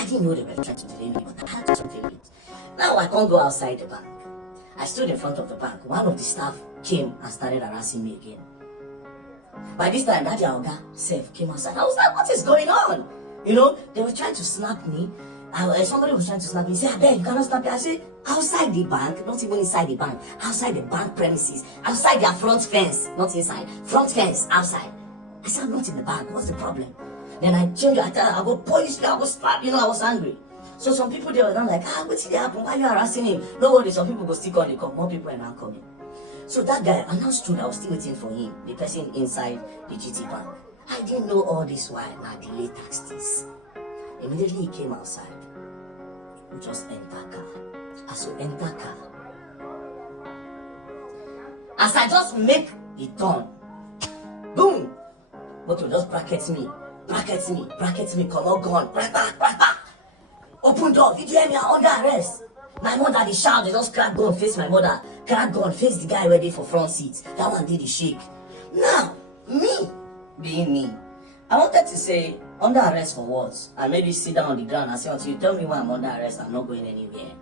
I didn't know they were trying to delay me, but I had to something with. Now I can't go outside the bank. I stood in front of the bank. One of the staff came and started harassing me again. By this time, that Oga self came outside. I was like, what is going on? You know, they were trying to snap me. Somebody was trying to snap me. He said, I beg, you cannot snap me. I said, outside the bank, not even inside the bank, outside the bank premises, outside their front fence, not inside, front fence, outside. I said, I'm not in the bank. What's the problem? Then I changed. I thought I'll go police me, I'll go slap. You know, I was angry. So some people, they were not like, what's it happen? Why are you harassing him? No worries, some people go stick on the call. More people are now coming. So that guy announced to me, I was still waiting for him, the person inside the GT bank. I didn't know all this while. Now delay taxes. Immediately he came outside. We just enter car. As we enter car, as I just make the turn, boom! Motor just brackets me, come on, gun, back. Open door, VDM, you're under arrest. My mother, they shout, they just crack gun, face my mother, crack gun, face the guy ready for front seat. That one did the shake. Now, me, being me, I wanted to say, under arrest for what? And maybe sit down on the ground and say, until you tell me why I'm under arrest, I'm not going anywhere.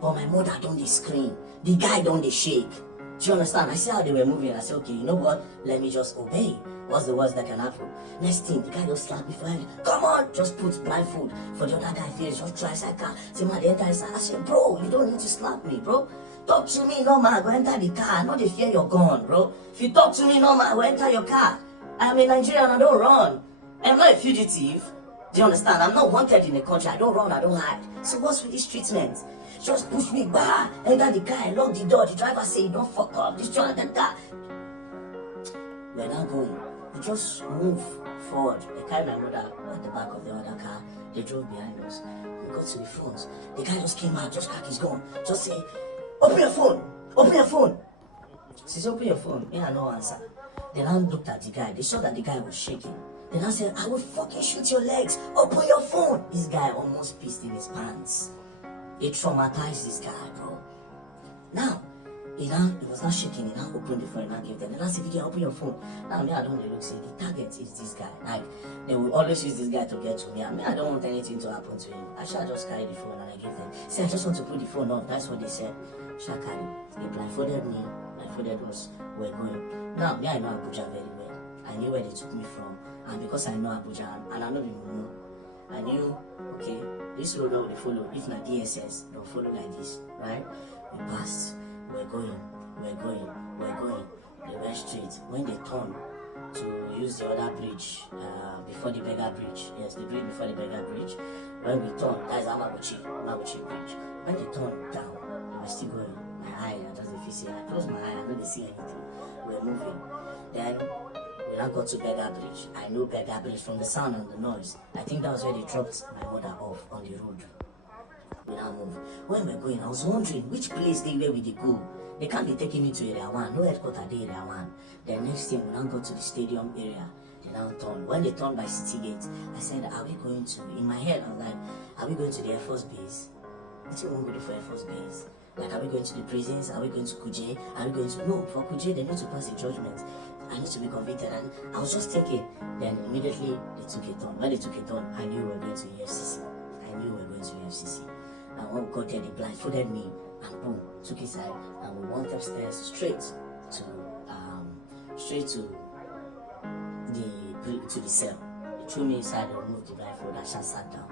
But my mother don't they scream. The guy don't they shake. Do you understand? I see how they were moving. I said, okay, you know what? Let me just obey. What's the worst that can happen? Next thing, the guy just slapped me for him. Come on, just put blindfold for the other guy face. Just try inside car. Say, man, they enter inside. I said, bro, you don't need to slap me, bro. Talk to me, no man. Go enter the car. Not they fear your gun, bro. If you talk to me, no man, go enter your car. I'm a Nigerian. I don't run. I'm not a fugitive. Do you understand? I'm not wanted in the country. I don't run. I don't hide. So what's with this treatment? Just push me back, enter the car, lock the door. The driver say, don't fuck up. This one and that. We're now going. We just move forward. They carried my mother at the back of the other car. They drove behind us. We got to the front. The guy just came out, just cracked his gun. Just say, open your phone. Open your phone. She said, open your phone. Me, I no answer. Then I looked at the guy. They saw that the guy was shaking. Then I said, I will fucking shoot your legs. Open your phone. This guy almost pissed in his pants. It traumatized this guy, bro. Now, he was not shaking. He now opened the phone and now gave them. And I said, VJ, open your phone. Now, me, I don't look. Say, the target is this guy. Like, they will always use this guy to get to me. I mean, I don't want anything to happen to him. I shall just carry the phone and I give them. Say, I just want to put the phone on. That's what they said. Shall carry. They blindfolded me. Blindfolded us. We're going. Now, me, I know Abuja very well. I knew where they took me from. And because I know Abuja, and I know people know, I knew, okay, this road now will follow. If not DSS, they'll follow like this, right? We passed. We're going. They went straight. When they turned to use the other bridge, before the beggar bridge, yes, the bridge before the beggar bridge, when we turned, that's Amabuchi bridge. When they turned down, they were still going. My eye, I just see. I closed my eye, I don't see anything. We're moving. Then we now got to Beggar Bridge. I know Beggar Bridge from the sound and the noise. I think that was where they dropped my mother off on the road. We now move. When we're going, I was wondering which place where we go. They can't be taking me to area 1. No headquarters there, area 1. The next thing, we now go to the stadium area. They now turn. When they turn by City Gate, I said, are we going to, in my head, I was like, are we going to the Air Force Base? What do you want to go for Air Force Base? Like, are we going to the prisons? Are we going to Kuje? Are we going to... No, for Kuje, they need to pass a judgment. I need to be convicted. And I was just thinking. Then immediately, they took it on. When they took it on, I knew we were going to EFCC. And when we got there, they blindfolded me. And boom, took it side. And we went upstairs straight to the cell. They threw me inside, they removed the blindfold. I just sat down.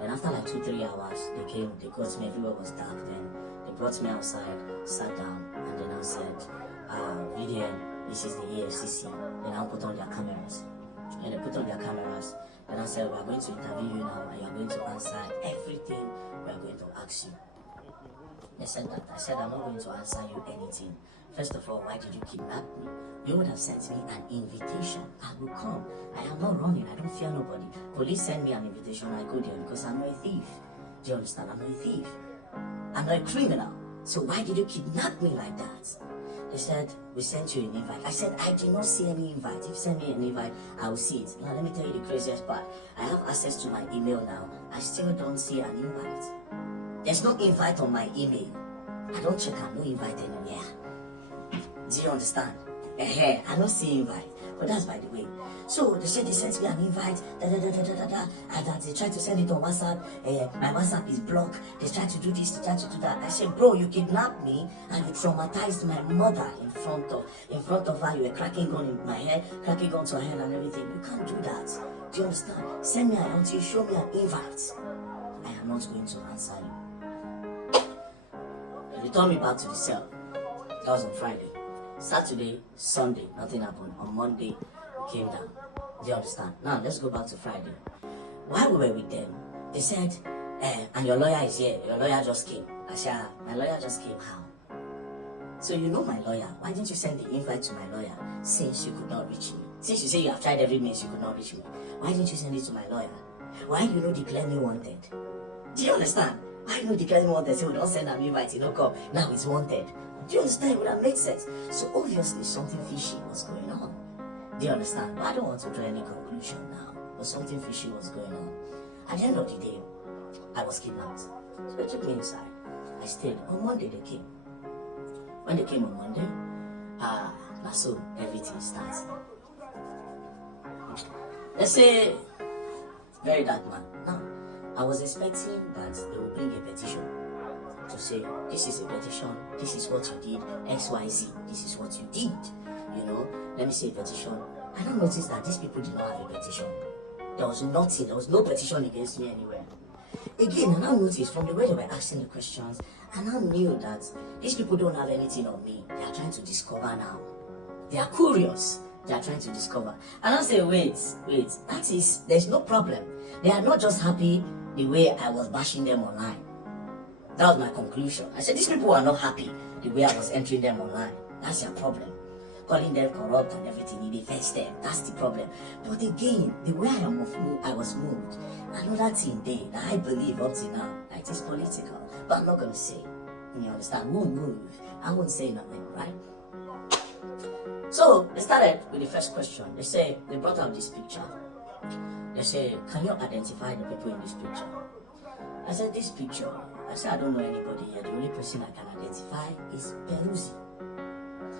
And after like 2-3 hours, they came, they got me, everywhere was dark. Then they brought me outside, sat down, and then I said, VDM, this is the EFCC. Then I put on their cameras. And they put on their cameras. Then I said, we are going to interview you now, and you are going to answer everything we are going to ask you. They said that. I said, I'm not going to answer you anything. First of all, why did you kidnap me? You would have sent me an invitation. I will come. I am not running. I don't fear nobody. Police send me an invitation. I go there because I'm not a thief. Do you understand? I'm not a thief. I'm not a criminal. So why did you kidnap me like that? They said, we sent you an invite. I said, I did not see any invite. If you send me an invite, I will see it. Now, let me tell you the craziest part. I have access to my email now. I still don't see an invite. There's no invite on my email. I don't check out, no invite anywhere. Do you understand? I don't see invite. But that's by the way. So they said they sent me an invite, and that they tried to send it on WhatsApp. My WhatsApp is blocked. They tried to do this, they tried to do that. I said, bro, you kidnapped me and you traumatized my mother in front of her. You were cracking gun in my head, cracking gun to her head and everything. You can't do that. Do you understand? Send me until you show me an invite. I am not going to answer you. They returned me back to the cell. That was on Friday. Saturday, Sunday, nothing happened. On Monday, we came down. Do you understand? Now, let's go back to Friday. While we were with them, they said, and your lawyer is here. Your lawyer just came. I said, my lawyer just came. How? So you know my lawyer. Why didn't you send the invite to my lawyer since you could not reach me? Since you say you have tried every means, you could not reach me. Why didn't you send it to my lawyer? Why you not declare me wanted? Do you understand? Why you not declare me wanted? Say, we don't send an invite, you don't come. Now it's wanted. Do you understand? It would have made sense. So obviously something fishy was going on. Do you understand? But I don't want to draw any conclusion now. But something fishy was going on. At the end of the day, I was kidnapped. So they took me inside. I stayed. On Monday they came. When they came on Monday, that's so everything starts. Let's say, very dark man. Now, I was expecting that they would bring a petition to say, this is a petition, this is what you did, XYZ, this is what you did. You know, let me say a petition. I don't notice that these people did not have a petition. There was nothing, there was no petition against me anywhere. Again, I now noticed from the way they were asking the questions, I now knew that these people don't have anything on me. They are trying to discover now. They are curious. They are trying to discover. And I say, wait, there's no problem. They are not just happy the way I was bashing them online. That was my conclusion. I said, these people are not happy the way I was entering them online. That's their problem. Calling them corrupt and everything, it affects them. That's the problem. But again, the way I was moved, another thing there that I believe up to now, it is political. But I'm not going to say. You understand? I won't move. I won't say nothing, right? So they started with the first question. They brought out this picture. They say, can you identify the people in this picture? I said, this picture, I don't know anybody here. The only person I can identify is Peruzzi.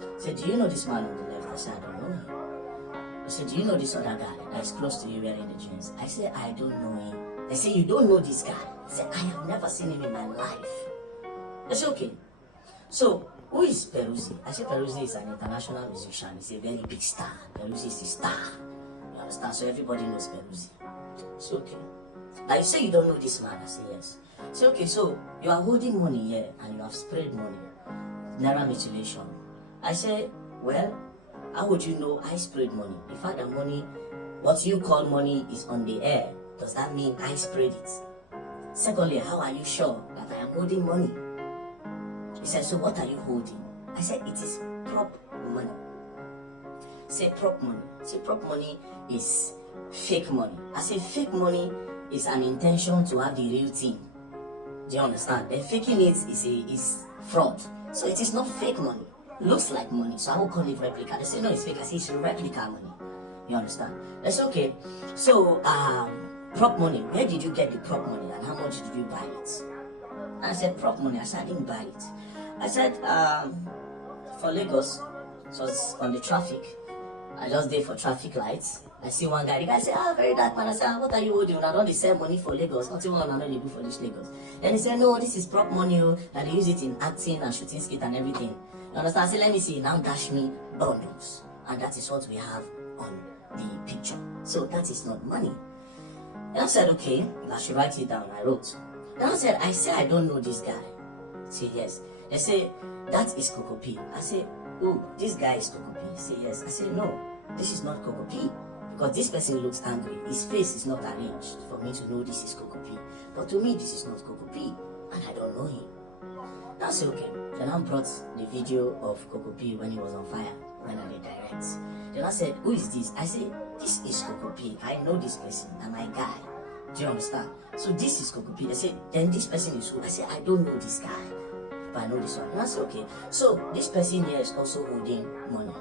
I said, do you know this man on the left? I said, I don't know him. I said, do you know this other guy that is close to you wearing the jeans? I said, I don't know him. They say, you don't know this guy? I said, I have never seen him in my life. They said, okay. So, who is Peruzzi? I said, Peruzzi is an international musician. He's a very big star. Peruzzi is a star. You understand? So everybody knows Peruzzi. So, okay. Now you say you don't know this man. I say, yes. So, okay, so you are holding money here and you have sprayed money. Naira mutilation. I say, well, how would you know I sprayed money? The fact that money, what you call money, is on the air, does that mean I sprayed it? Secondly, how are you sure that I am holding money? He said, so what are you holding? I said, it is prop money. Say prop money. Say prop money is fake money. I say fake money is an intention to have the real thing. Do you understand? Then faking it is fraud. So it is not fake money. Looks like money, so I will call it replica. They say no, it's fake. I say it's replica money. You understand? That's okay. So prop money. Where did you get the prop money and how much did you buy it? I said prop money. I said I didn't buy it. I said for Lagos, so it's on the traffic. I just did for traffic lights. I see one guy. The guy said, very dark man. I said, what are you holding? I don't sell money for Lagos. Not even I do for this Lagos. Then he said, no, this is prop money. That they use it in acting and shooting skit and everything. You understand? I said, let me see. Now dash me bundles. And that is what we have on the picture. So that is not money. Then I said, okay, I should write it down. I wrote. Then I said, I don't know this guy. Say yes. They say, that is Coco P. I say, oh, this guy is Coco P. Say yes. I say, no, this is not Coco P. Because this person looks angry. His face is not arranged for me to know this is Coco P. But to me, this is not Coco P. And I don't know him. I said, okay. Then I brought the video of Coco P when he was on fire, when I did direct. Then I said, who is this? I said, this is Coco P. I know this person. And my guy. Do you understand? So this is Coco P. They said, then this person is who? I said, I don't know this guy. But I know this one. And I said, okay. So this person here is also holding money.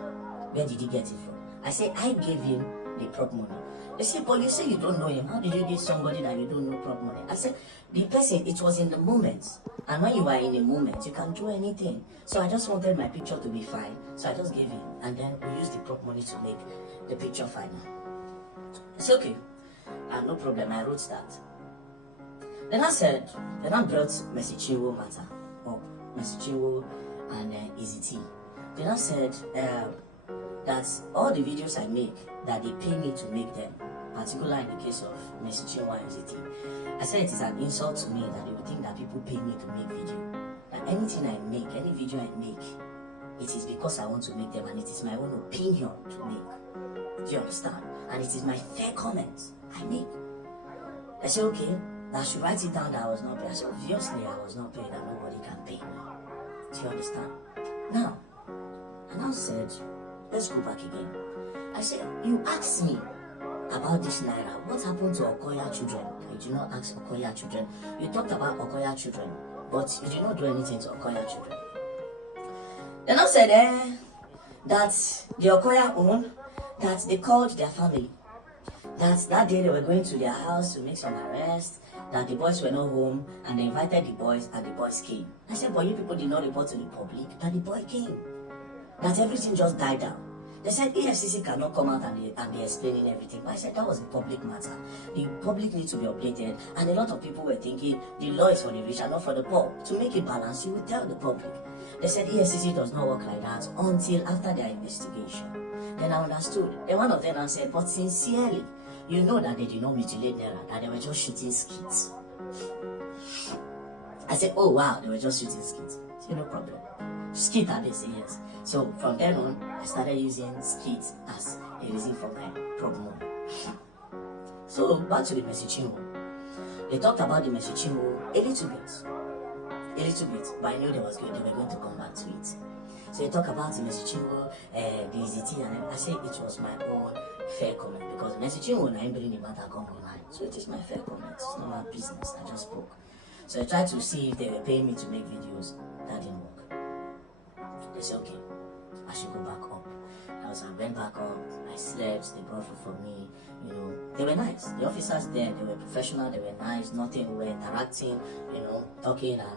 Where did he get it from? I said, I gave him the prop money. They say, but you say you don't know him. How did you give somebody that you don't know prop money? I said, the person, it was in the moment. And when you are in a moment, you can do anything. So I just wanted my picture to be fine. So I just gave him. And then we used the prop money to make the picture final. I said, okay, no problem, I wrote that. Then I brought Mercy Chinwo matter up, Mercy Chinwo and Easy T. Then I said that all the videos I make, that they pay me to make them, particularly in the case of Mercy Chinwo and Easy T. I said it is an insult to me that they would think that people pay me to make video. That anything I make, any video I make, it is because I want to make them and it is my own opinion to make. Do you understand? And it is my fair comments I make. I said, okay, I should write it down that I was not paid. I said, obviously I was not paid and nobody can pay me. Do you understand? Now, I now said, let's go back again. I said, you asked me about this Naira. What happened to Okoya children? You did not ask Okoya children. You talked about Okoya children, but you did not do anything to Okoya children. Then I said that the Okoya own, that they called their family, that day they were going to their house to make some arrests, that the boys were not home, and they invited the boys, and the boys came. I said, but you people did not report to the public that the boy came, that everything just died down. They said EFCC cannot come out and be explaining everything. But I said that was a public matter. The public needs to be updated. And a lot of people were thinking the law is for the rich and not for the poor. To make it balanced, you will tell the public. They said EFCC does not work like that until after their investigation. Then I understood. Then one of them said, but sincerely, you know that they did not mutilate Naira, that they were just shooting skits. I said, oh wow, they were just shooting skits. So no problem. Skit at this, yes. So from then on, I started using skits as a reason for my problem. So back to the Mercy Chinwo. They talked about the Mercy Chinwo a little bit, but I knew they were going to come back to it. So they talk about the Mercy Chinwo, the EZT, and I said it was my own fair comment because Mercy Chinwo and I bring the matter come online. So it is my fair comment. It's not my business. I just spoke. So I tried to see if they were paying me to make videos. That didn't work. They said, okay, I should go back up. I went back up, I slept, they brought food for me, you know. They were nice. The officers there, they were professional, they were nice, nothing, we were interacting, you know, talking and